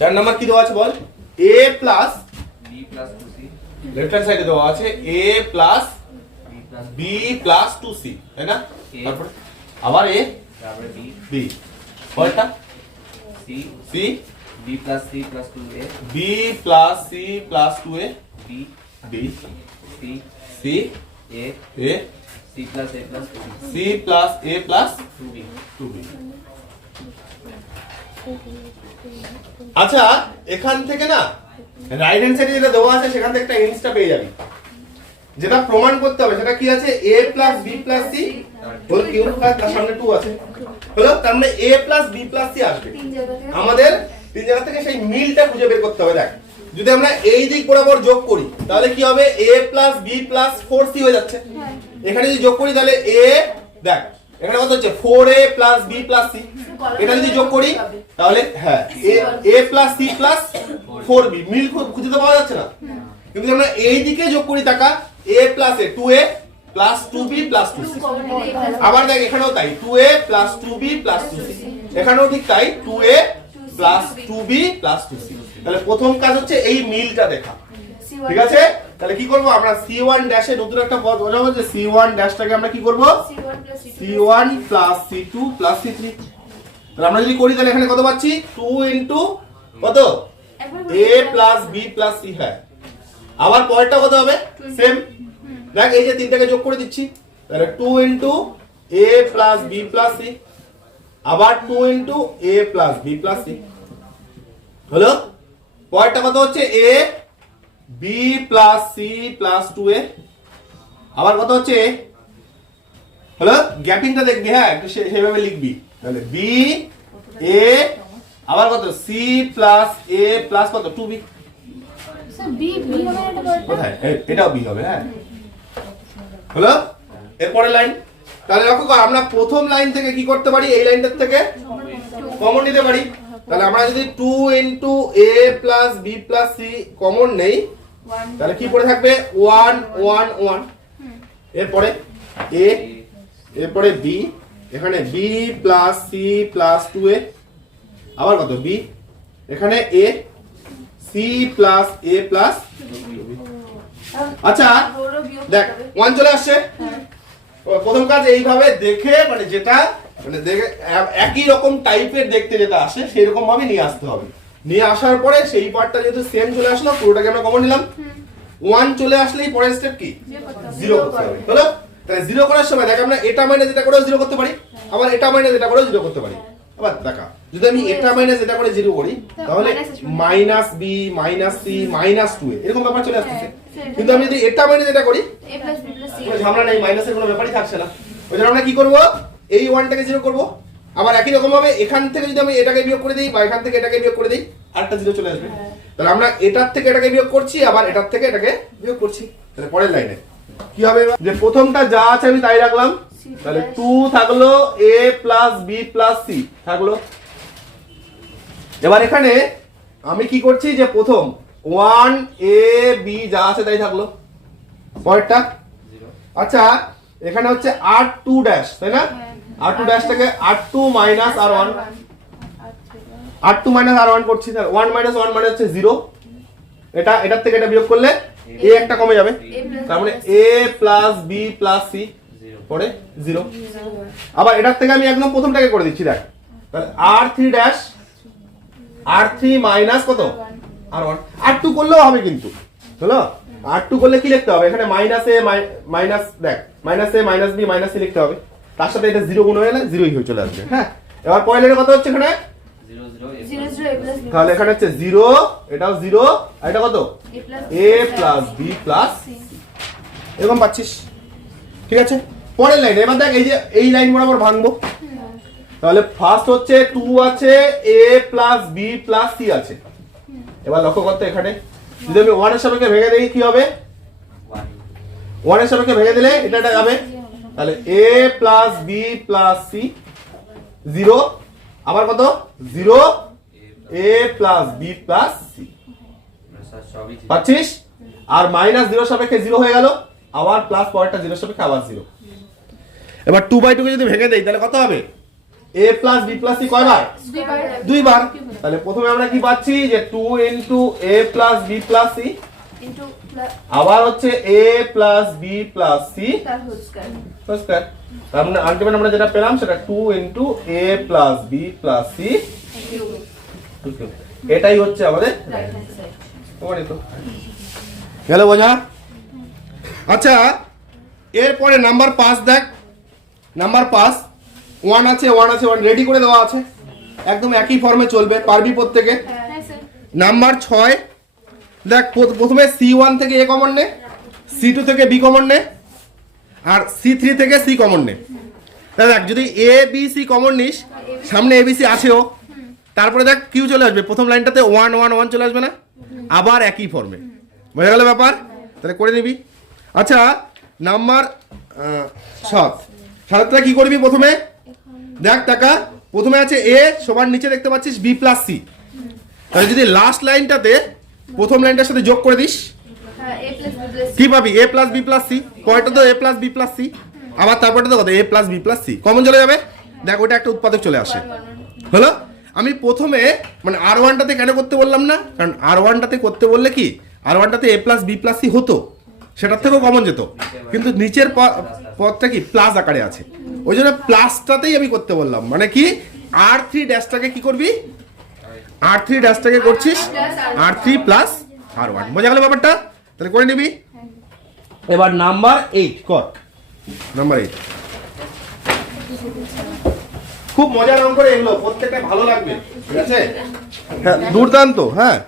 4 number কি দেওয়া আছে বল? a plus b plus 2c left hand সাইডে দেওয়া আছে a plus b plus 2c, তাই না? তারপর আবার a তারপরে b পরেরটা c c b plus c plus 2a b plus c plus 2a b b c c a a c plus a plus 2b c plus a plus 2b 2b। আচ্ছা এখান থেকে না right hand সাইডে যেটা দেওয়া আছে সেখান থেকে একটা ইনস্টা পেয়ে যাবি, যেটা প্রমাণ করতে হবে। সেটা কি আছে? a plus b plus c whole cube plus তার সামনে 2 আছে, হলো তার মানে a plus b plus c আসবে। আমাদের তিন জায়গা থেকে সেই মিলটা খুঁজে বের করতে হবে। দেখ যদি আমরা এই দিক বরাবর যোগ করি তাহলে কি হবে? a plus b plus 4c হয়ে যাচ্ছে। এখানে যদি যোগ করি তাহলে a, দেখ এখানে কত হচ্ছে? 4a plus b plus c। এটা যদি যোগ করি তাহলে হ্যাঁ a plus c plus 4b, মিল খুঁজে তো পাওয়া যাচ্ছে না। কিন্তু আমরা এই দিকে যোগ করি টাকা a plus a 2a plus 2b plus 2c। আবার দেখ এখানেও তাই 2a plus 2b plus 2c, এখানেও ঠিক তাই 2a plus 2b plus 2c। তাহলে প্রথম কাজ হচ্ছে এই মিলটা দেখা, ঠিক আছে? তাহলে কি করব আমরা? c1 ড্যাশে নতুন একটা পদ বসাবো, যে c1 ড্যাশটাকে আমরা কি করব? c1 plus c2 plus c3। তাহলে আমরা যদি করি তাহলে এখানে কত পাচ্ছি? 2 ইনটু কত? a plus b plus c। হ্যাঁ আবার পরেরটা কত হবে? সেম। দেখ এই যে তিনটাকে যোগ করে দিচ্ছি, তাহলে 2 into a plus b plus c, আবার 2 into a plus b plus c। হলো পরেরটা কত হচ্ছে? a b plus c plus 2a, আবার কত হচ্ছে? হলো গ্যাপিংটা দেখবি, হ্যাঁ একটু সেভাবে লিখবি। তাহলে b a আবার কত? c প্লাস a প্লাস কত? 2b। কোথায়? এটাও b হবে। হ্যাঁ হলো এরপরের লাইন। তাহলে লক্ষ্য কর আমরা প্রথম লাইন থেকে কি করতে পারি? এই লাইনটার থেকে কমন নিতে পারি। তাহলে আমরা যদি 2 into a plus b plus c common নেই তাহলে কি পড়ে থাকবে? 1 1 1। এরপরে a, এরপরে b, এখানে b plus c plus 2a, আবার কত? b, এখানে a c plus a plus. আচ্ছা দেখ 1 চলে আসছে। প্রথম কাজ এইভাবে দেখে, মানে যেটা মানে দেখে একই রকম টাইপের দেখতে যেটা আসে সেই রকম ভাবে নিয়ে আসতে হবে। নিয়ে আসার পরে সেই পার্টটা যেহেতু সেম চলে আসলো পুরোটাকে আমরা কমন নিলাম। 1 চলে আসলেই পরের স্টেপ কি? 0 করতে হবে। হলো তাহলে 0 করার সময় দেখ আমরা এটা মাইনাস এটা করেও 0 করতে পারি, আবার এটা মাইনাস এটা করেও 0 করতে পারি। আবার দেখা যদি আমি এটা মাইনাস এটা করে 0 করি তাহলে minus b minus c minus 2a এরকম ব্যাপার চলে আসছে। কিন্তু আমি যদি এটা মাইনাস এটা করি কোনো ঝামেলা নেই, মাইনাসের কোনো ব্যাপারই থাকছে না। ওই জন্য আমরা কি করব? এই 1টাকে 0 করব, আবার একই রকম ভাবে এখান থেকে যদি আমি এটাকে বিয়োগ করে দিই বা এখান থেকে এটাকে বিয়োগ করে দিই আরেকটা 0 চলে আসবে। তাহলে আমরা এটার থেকে এটাকে বিয়োগ করছি, আবার এটার থেকে এটাকে বিয়োগ করছি। তাহলে পরের লাইনে কি হবে? যে প্রথমটা যা আছে আমি তাই রাখলাম। তাহলে 2 থাকলো a plus b plus c থাকলো। এবার এখানে আমি কি করছি? যে প্রথম 1 a b যা আছে তাই থাকলো। পরেরটা আচ্ছা এখানে হচ্ছে r2 ড্যাশ, তাই না? r2 ড্যাশটাকে r2 minus r1, r2 minus r1 করছি। তাহলে 1 মাইনাস 1 মানে হচ্ছে 0। এটা এটার থেকে এটা বিয়োগ করলে a একটা কমে যাবে, তার মানে a plus b plus c পরে 0। আবার এটার থেকে আমি একদম প্রথমটাকে করে দিচ্ছি। দেখ তাহলে r3 ড্যাশ r3 মাইনাস কত? r1। r2 করলেও হবে কিন্তু, হলো r2 করলে কি লিখতে হবে? এখানে মাইনাস a মাইনাস, দেখ minus a minus b minus c লিখতে হবে, তার সাথে এটা 0 গুণ হয়ে গেলে 0ই হয়ে চলে আসবে। হ্যাঁ এবার পরের লাইনে কত হচ্ছে? এখানে 0 তাহলে এখানে হচ্ছে 0, এটাও 0, আর এটা কত? a plus b plus c এরকম পাচ্ছিস, ঠিক আছে? পরের লাইনে এবার দেখ এই যে এই লাইন বরাবর ভাঙবো। তাহলে ফার্স্ট হচ্ছে 2 আছে, a plus b plus c আছে। এবার লক্ষ্য করতে এখানে যদি আমি 1 এর সাপেক্ষে ভেঙে দেই কি হবে? 1 এর সাপেক্ষে ভেঙে দিলে এটা এটা যাবে। তাহলে a plus b plus c 0, আবার কত? 0 a plus b plus c পাচ্ছিস। আর মাইনাস 0 সাপেক্ষে 0 হয়ে গেল, আবার প্লাস পরেরটা 0 সাপেক্ষে আবার 0। এবার 2/2 কে যদি ভেঙে দেই তাহলে কত হবে? a plus b plus c কয়বার দুইবার তাহলে প্রথমে আমরা কি পাচ্ছি যে 2 into a plus b plus c into আবার হচ্ছে a plus b plus c তার হোল স্কয়ার নমস্কার তার মানে আলটিমেট আমরা যেটা পেলাম সেটা 2 into a plus b plus c এটাই হচ্ছে আমাদের রাইট হ্যান্ড সাইড তোমারই তো গেল বোঝা আচ্ছা এরপরে নাম্বার 5 দেখ নাম্বার 5 1 আছে 1 রেডি করে দেওয়া আছে একদম একই ফর্মে চলবে পারবি প্রত্যেকে হ্যাঁ স্যার নাম্বার 6 দেখ প্রথমে C1 থেকে A কমন নে C2 থেকে B কমন নে আর C3 থেকে C কমন নে তাহলে দেখ যদি A B C কমন নিস সামনে A B C আছেও তারপরে দেখ কিউ চলে আসবে প্রথম লাইনটাতে 1 1 1 চলে আসবে না আবার একই ফর্মে বোঝা গেল ব্যাপার তাহলে করে নিবি আচ্ছা নাম্বার 7 কি করবি প্রথমে দেখ টাকা প্রথমে আছে A সবার নিচে দেখতে পাচ্ছিস B প্লাস C তাহলে যদি লাস্ট লাইনটাতে প্রথম লাইনটার সাথে যোগ করে দিস হ্যাঁ a প্লাস b প্লাস কি পাবি A plus B plus C পরেরটা তো A plus B plus C আবার তারপরটা তো কত A plus B plus C common চলে যাবে দেখ ওটা একটা উৎপাদক চলে আসে হলো আমি প্রথমে মানে R1টাতে কেন করতে বললাম না কারণ R1টাতে করতে বললে কি R1টাতে A plus B plus C হতো সেটার থেকেও কমন যেত কিন্তু নিচের পদটা কি প্লাস আকারে আছে ওই জন্য প্লাসটাতেই আমি করতে বললাম মানে কি R3 ড্যাশটাকে কি করবি R3 ড্যাশটাকে করছিস R3 প্লাস R1 বোঝা গেল ব্যাপারটা তাহলে করে নিবি এবার নাম্বার 8 কর নাম্বার 8 খুব মজার অঙ্ক করে এগুলো প্রত্যেকটা ভালো লাগবে ঠিক আছে হ্যাঁ দুর্দান্ত হ্যাঁ